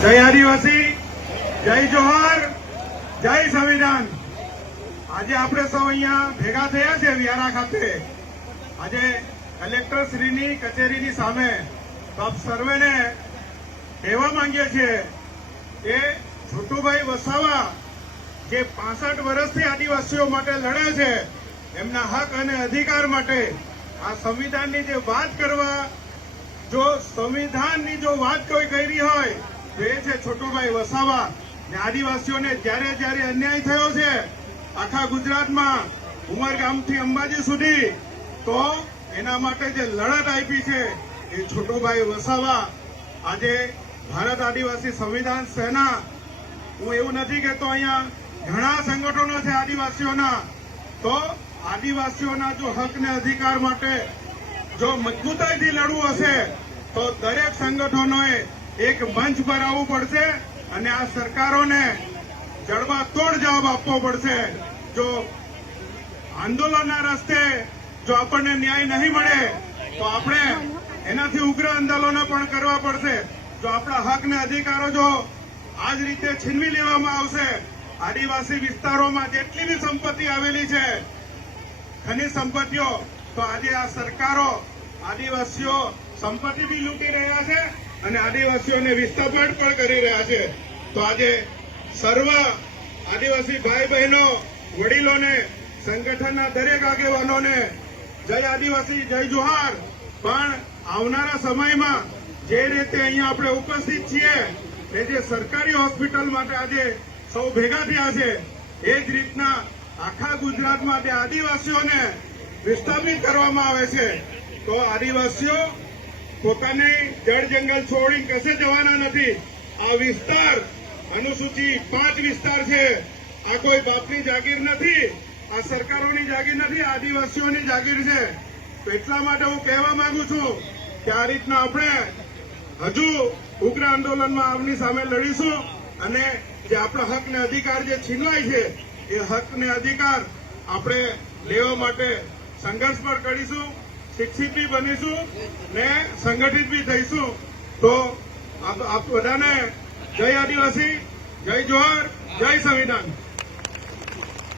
જય આદિવાસી, જય જોહર, જય સંવિધાન। આજે આપણે સૌ અહીંયા ભેગા થયા છે વિયારા ખાતે। આજે કલેક્ટર શ્રીની કચેરીની સામે આપ સર્વેને કહેવા માંગીએ છીએ કે છોટુભાઈ વસાવા જે 65 વર્ષથી આદિવાસીઓ માટે લડે છે, એમના હક અને અધિકાર માટે આ સંવિધાનની જે વાત કરવા, જો સંવિધાનની જો વાત કોઈ કરી હોય તો એ છે છોટુભાઈ વસાવા। ને આદિવાસીઓને જ્યારે જ્યારે અન્યાય થયો છે આખા ગુજરાતમાં, ઉમરગામથી અંબાજી સુધી, તો એના માટે જે લડત આપી છે એ છોટુભાઈ વસાવા। આજે ભારત આદિવાસી સંવિધાન સેના, હું એવું નથી કહેતો, અહીંયા ઘણા સંગઠનો છે આદિવાસીઓના, તો આદિવાસીઓના જો હક ને અધિકાર માટે જો મજબૂતાઈથી લડવું હશે તો દરેક સંગઠનોએ એક મંચ પર આવવું પડશે અને આ સરકારોને જડબાતોડ જવાબ આપવો પડશે। જો આંદોલનના રસ્તે જો આપણને ન્યાય નહીં મળે તો આપણે એનાથી ઉગ્ર આંદોલનો પણ કરવા પડશે। જો આપણા હક ને અધિકારો જો આ જ રીતે છીનવી લેવામાં આવશે, આદિવાસી વિસ્તારોમાં જેટલી બી સંપત્તિ આવેલી છે, ખનિજ સંપત્તિઓ, તો આજે આ સરકારો આદિવાસીઓ સંપત્તિ બી લૂંટી રહ્યા છે અને આદિવાસીઓને વિસ્થાપન પણ કરી રહ્યા છે। તો આજે સર્વ આદિવાસી ભાઈ બહેનો, વડીલોને, સંગઠનના દરેક આગેવાનોને જય આદિવાસી, જય જોહાર। પણ આવનારા સમયમાં જે રીતે અહીંયા આપણે ઉપસ્થિત છીએ, એ જે સરકારી હોસ્પિટલ માટે આજે સૌ ભેગા થયા છે, એ જ રીતના આખા ગુજરાતમાં જે આદિવાસીઓને વિસ્થાપિત કરવામાં આવે છે, તો આદિવાસીઓ પોતાની જળ જંગલ છોડીને કશે જવાના નથી। આ વિસ્તાર અનુસૂચિ 5 વિસ્તાર છે। આ કોઈ બાપની જાગીર નથી, આ સરકારોની જાગીર નથી, આદિવાસીઓની જાગીર છે। તો એટલા માટે હું કહેવા માંગુ છું કે આ રીતના આપણે હજુ ઉગ્ર આંદોલનમાં આમની સામે લડીશું અને જે આપણા હક ને અધિકાર જે છીનવાય છે એ હક ને અધિકાર આપણે લેવા માટે સંઘર્ષ પણ કરીશું, શિક્ષિત બી બનીશું ને સંગઠિત બી થઈશું। તો આપ બધાને જય આદિવાસી, જય જોહર, જય સંવિધાન।